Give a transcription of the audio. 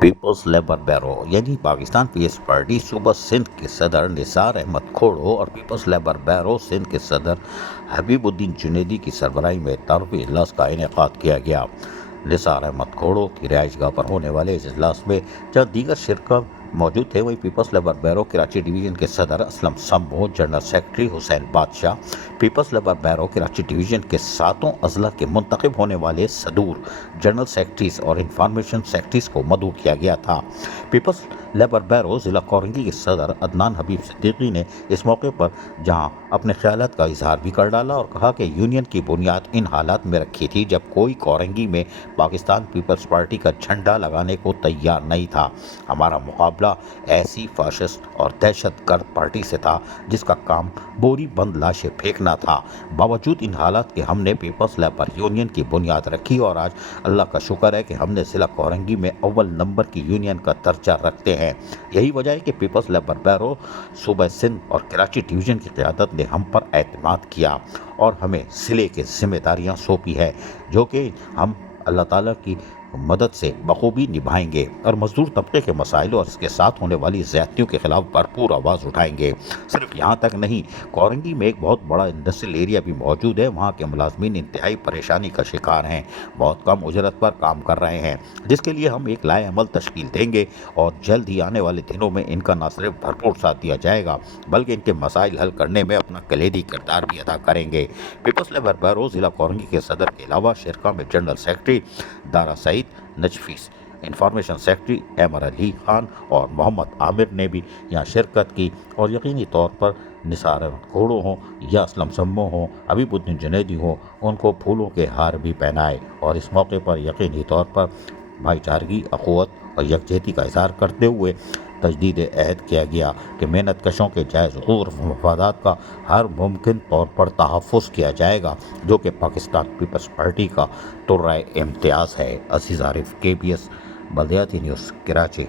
Peoples Labour bureau یعنی Pakistan Peoples party صوبہ سندھ کے صدر نثار احمد کھوڑو اور پیپلز لیبر بیورو سندھ کے صدر حبیب الدین جنیدی کی سربراہی میں طلبی اجلاس کا انعقاد کیا گیا۔ نثار احمد کھوڑو کی رہائش گاہ پر ہونے والے اس اجلاس میں جہاں دیگر شرکت موجود تھے، وہیں People's Labour Bureau Karachi division کے صدر Aslam Sambo, general secretary Hussain Badshah, People's Labour Bureau Karachi division کے 7 اضلاع کے منتخب ہونے والے صدور، جنرل سیکرٹریز اور انفارمیشن سیکرٹریز کو مدعو کیا گیا تھا۔ پیپلز لیبر بیورو ضلع کورنگی کے صدر عدنان حبیب صدیقی نے اس موقع پر جہاں اپنے خیالات کا اظہار بھی کر ڈالا اور کہا کہ یونین کی بنیاد ان حالات میں رکھی تھی جب کوئی کورنگی میں پاکستان پیپلز پارٹی کا جھنڈا لگانے کو تیار نہیں تھا۔ ہمارا مقابلہ ایسی فاشسٹ اور دہشت گرد پارٹی سے تھا جس کا کام بوری بند لاشیں پھینکنا تھا۔ باوجود ان حالات کے ہم نے پیپلز لیبر یونین کی بنیاد رکھی اور آج اللہ کا شکر ہے کہ ہم نے ضلع کورنگی میں اول نمبر کی یونین کا درجہ رکھتے ہیں۔ یہی وجہ ہے کہ پیپلز لیبر بیورو صوبہ سندھ اور کراچی ڈویژن کی قیادت نے ہم پر اعتماد کیا اور ہمیں ضلع کی ذمہ داریاں سونپی ہے جو کہ ہم اللہ تعالیٰ کی مدد سے بخوبی نبھائیں گے اور مزدور طبقے کے مسائل اور اس کے ساتھ ہونے والی زیادتیوں کے خلاف بھرپور آواز اٹھائیں گے۔ صرف یہاں تک نہیں، کورنگی میں ایک بہت بڑا انڈسٹریل ایریا بھی موجود ہے، وہاں کے ملازمین انتہائی پریشانی کا شکار ہیں، بہت کم اجرت پر کام کر رہے ہیں، جس کے لیے ہم ایک لائے عمل تشکیل دیں گے اور جلد ہی آنے والے دنوں میں ان کا نہ صرف بھرپور ساتھ دیا جائے گا بلکہ ان کے مسائل حل کرنے میں اپنا کلیدی کردار بھی ادا کریں گے۔ پیپلز لیبر بیورو ضلع کورنگی کے صدر کے علاوہ شرکا میں جنرل سیکرٹری دارا سعید نجفیس، انفارمیشن سیکرٹری احمد علی خان اور محمد عامر نے بھی یہاں شرکت کی اور یقینی طور پر نثار احمد کھوڑو ہوں یا اسلم سمبو ہوں، حبیب الدین جنیدی ہوں، ان کو پھولوں کے ہار بھی پہنائے اور اس موقع پر یقینی طور پر بھائی چارگی، اخوت اور یکجہتی کا اظہار کرتے ہوئے تجدید عہد کیا گیا کہ محنت کشوں کے جائز حقوق اور مفادات کا ہر ممکن طور پر تحفظ کیا جائے گا، جو کہ پاکستان پیپلز پارٹی کا ترائے امتیاز ہے۔ عزیز عارف، KBS بلدیاتی نیوز، کراچی۔